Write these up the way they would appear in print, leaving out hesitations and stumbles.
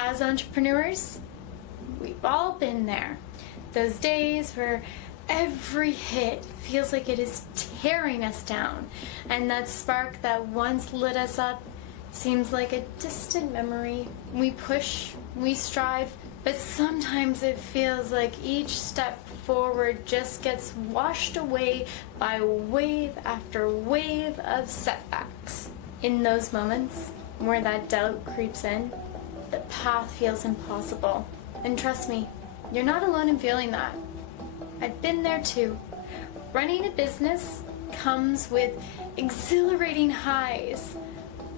As entrepreneurs, we've all been there. Those days where every hit feels like it is tearing us down, and that spark that once lit us up seems like a distant memory. We push, we strive, but sometimes it feels like each step forward just gets washed away by wave after wave of setbacks. In those moments where that doubt creeps in, the path feels impossible. And trust me, you're not alone in feeling that. I've been there too. Running a business comes with exhilarating highs,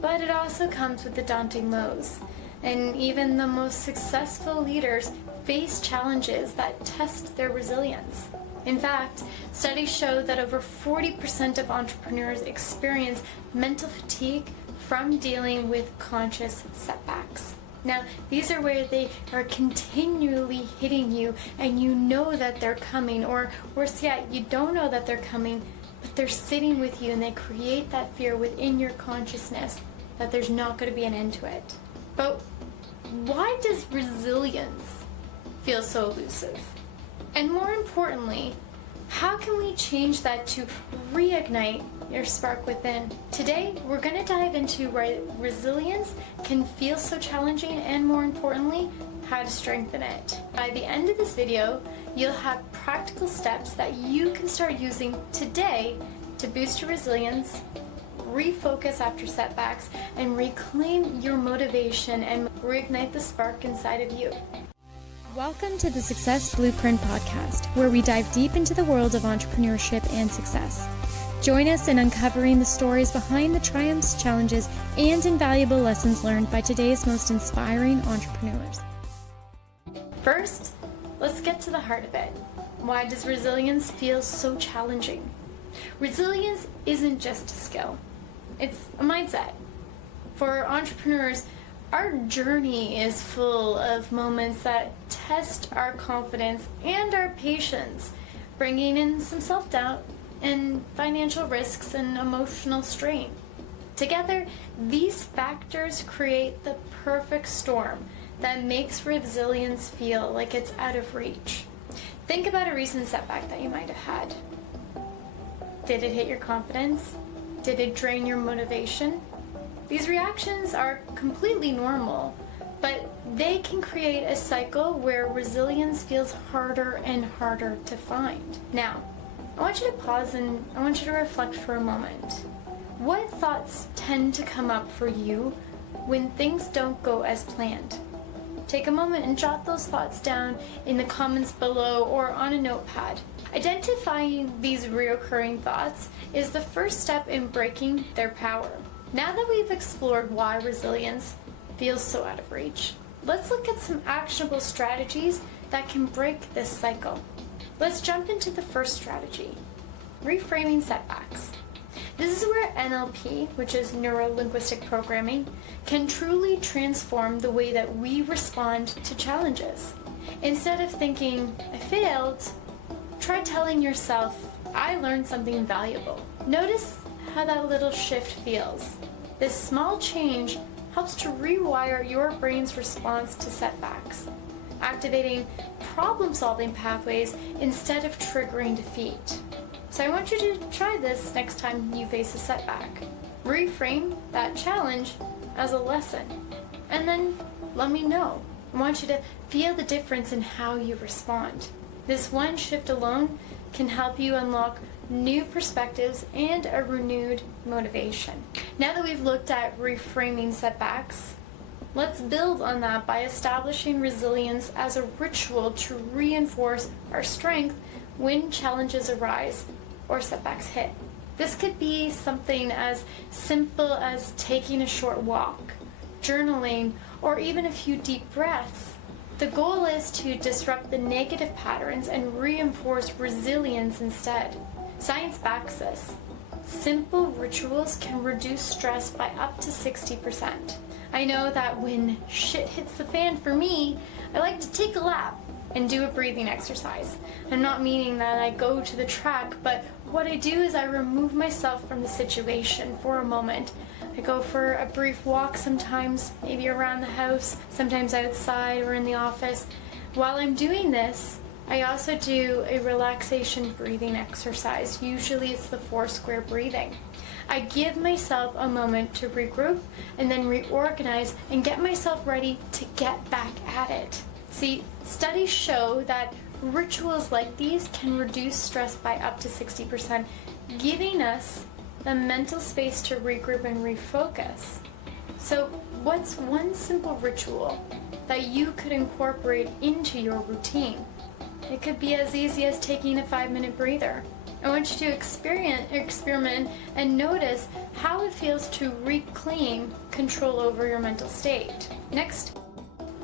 but it also comes with the daunting lows. And even the most successful leaders face challenges that test their resilience. In fact, studies show that over 40% of entrepreneurs experience mental fatigue from dealing with conscious setbacks. Now, these are where they are continually hitting you and you know that they're coming, or worse yet, you don't know that they're coming, but they're sitting with you and they create that fear within your consciousness that there's not going to be an end to it. But why does resilience feel so elusive? And more importantly, how can we change that to reignite your spark within? Today, we're going to dive into why resilience can feel so challenging and, more importantly, how to strengthen it. By the end of this video, you'll have practical steps that you can start using today to boost your resilience, refocus after setbacks, and reclaim your motivation and reignite the spark inside of you. Welcome to the Success Blueprint Podcast, where we dive deep into the world of entrepreneurship and success. Join us in uncovering the stories behind the triumphs, challenges, and invaluable lessons learned by today's most inspiring entrepreneurs. First, let's get to the heart of it. Why does resilience feel so challenging? Resilience isn't just a skill. It's a mindset. For entrepreneurs, our journey is full of moments that test our confidence and our patience, bringing in some self-doubt and financial risks and emotional strain. Together, these factors create the perfect storm that makes resilience feel like it's out of reach. Think about a recent setback that you might have had. Did it hit your confidence? Did it drain your motivation? These reactions are completely normal, but they can create a cycle where resilience feels harder and harder to find. Now, I want you to pause and I want you to reflect for a moment. What thoughts tend to come up for you when things don't go as planned? Take a moment and jot those thoughts down in the comments below or on a notepad. Identifying these recurring thoughts is the first step in breaking their power. Now that we've explored why resilience feels so out of reach, let's look at some actionable strategies that can break this cycle. Let's jump into the first strategy, reframing setbacks. This is where NLP, which is Neuro-Linguistic Programming, can truly transform the way that we respond to challenges. Instead of thinking, I failed, try telling yourself, I learned something valuable. Notice how that little shift feels. This small change helps to rewire your brain's response to setbacks, activating problem-solving pathways instead of triggering defeat. So I want you to try this next time you face a setback. Reframe that challenge as a lesson, and then let me know. I want you to feel the difference in how you respond. This one shift alone can help you unlock new perspectives and a renewed motivation. Now that we've looked at reframing setbacks, let's build on that by establishing resilience as a ritual to reinforce our strength when challenges arise or setbacks hit. This could be something as simple as taking a short walk, journaling, or even a few deep breaths. The goal is to disrupt the negative patterns and reinforce resilience instead. Science backs this. Simple rituals can reduce stress by up to 60%. I know that when shit hits the fan for me, I like to take a lap and do a breathing exercise. I'm not meaning that I go to the track, but what I do is I remove myself from the situation for a moment. I I go for a brief walk sometimes, maybe around the house, sometimes outside or in the office. While I'm doing this, I also do a relaxation breathing exercise. Usually it's the 4 square breathing. I give myself a moment to regroup and then reorganize and get myself ready to get back at it. See, studies show that rituals like these can reduce stress by up to 60%, giving us the mental space to regroup and refocus. So, what's one simple ritual that you could incorporate into your routine? It could be as easy as taking a 5-minute breather. I want you to experiment and notice how it feels to reclaim control over your mental state. Next,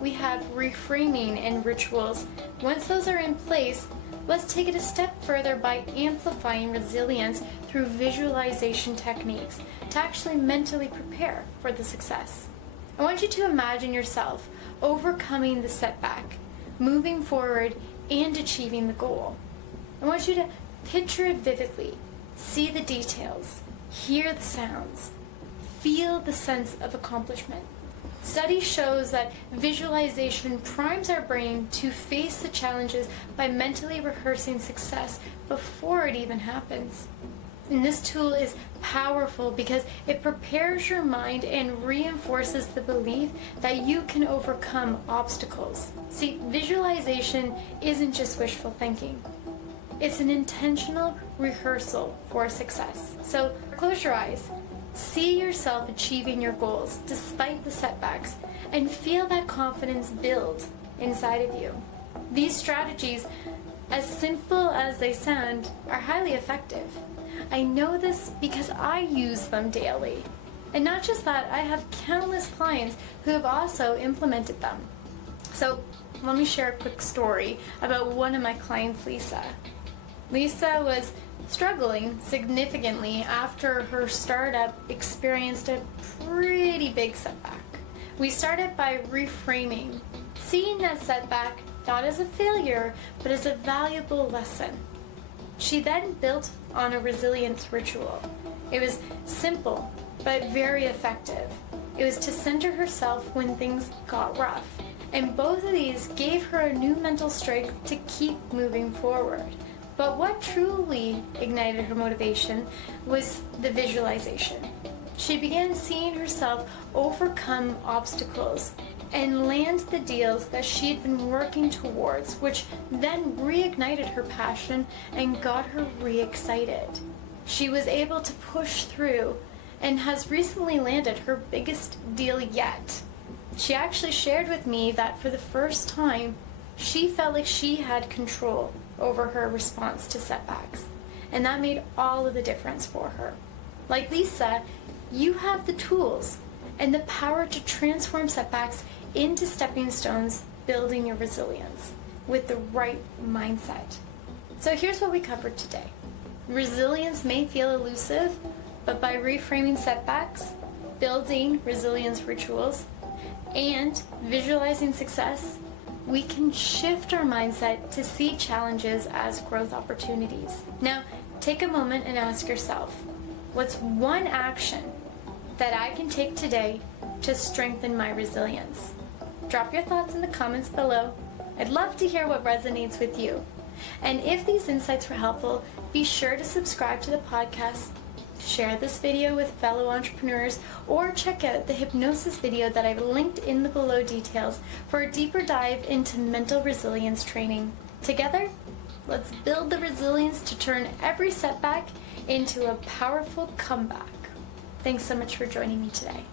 we have reframing and rituals. Once those are in place, let's take it a step further by amplifying resilience through visualization techniques to actually mentally prepare for the success. I want you to imagine yourself overcoming the setback, moving forward, and achieving the goal. I want you to picture it vividly, see the details, hear the sounds, feel the sense of accomplishment. Study shows that visualization primes our brain to face the challenges by mentally rehearsing success before it even happens. And this tool is powerful because it prepares your mind and reinforces the belief that you can overcome obstacles. See, visualization isn't just wishful thinking. It's an intentional rehearsal for success. So close your eyes, see yourself achieving your goals despite the setbacks, and feel that confidence build inside of you. These strategies, as simple as they sound, are highly effective. I know this because I use them daily. And not just that, I have countless clients who have also implemented them. So let me share a quick story about one of my clients, Lisa. Lisa was struggling significantly after her startup experienced a pretty big setback. We started by reframing, seeing that setback not as a failure, but as a valuable lesson. She then built on a resilience ritual. It was simple, but very effective. It was to center herself when things got rough. And both of these gave her a new mental strength to keep moving forward. But what truly ignited her motivation was the visualization. She began seeing herself overcome obstacles and land the deals that she had been working towards, which then reignited her passion and got her re-excited. She was able to push through and has recently landed her biggest deal yet. She actually shared with me that for the first time, she felt like she had control over her response to setbacks, and that made all of the difference for her. Like Lisa, you have the tools and the power to transform setbacks into stepping stones, building your resilience with the right mindset. So here's what we covered today. Resilience may feel elusive, but by reframing setbacks, building resilience rituals, and visualizing success, we can shift our mindset to see challenges as growth opportunities. Now, take a moment and ask yourself, what's one action that I can take today to strengthen my resilience? Drop your thoughts in the comments below. I'd love to hear what resonates with you. And if these insights were helpful, be sure to subscribe to the podcast, share this video with fellow entrepreneurs, or check out the hypnosis video that I've linked in the below details for a deeper dive into mental resilience training. Together, let's build the resilience to turn every setback into a powerful comeback. Thanks so much for joining me today.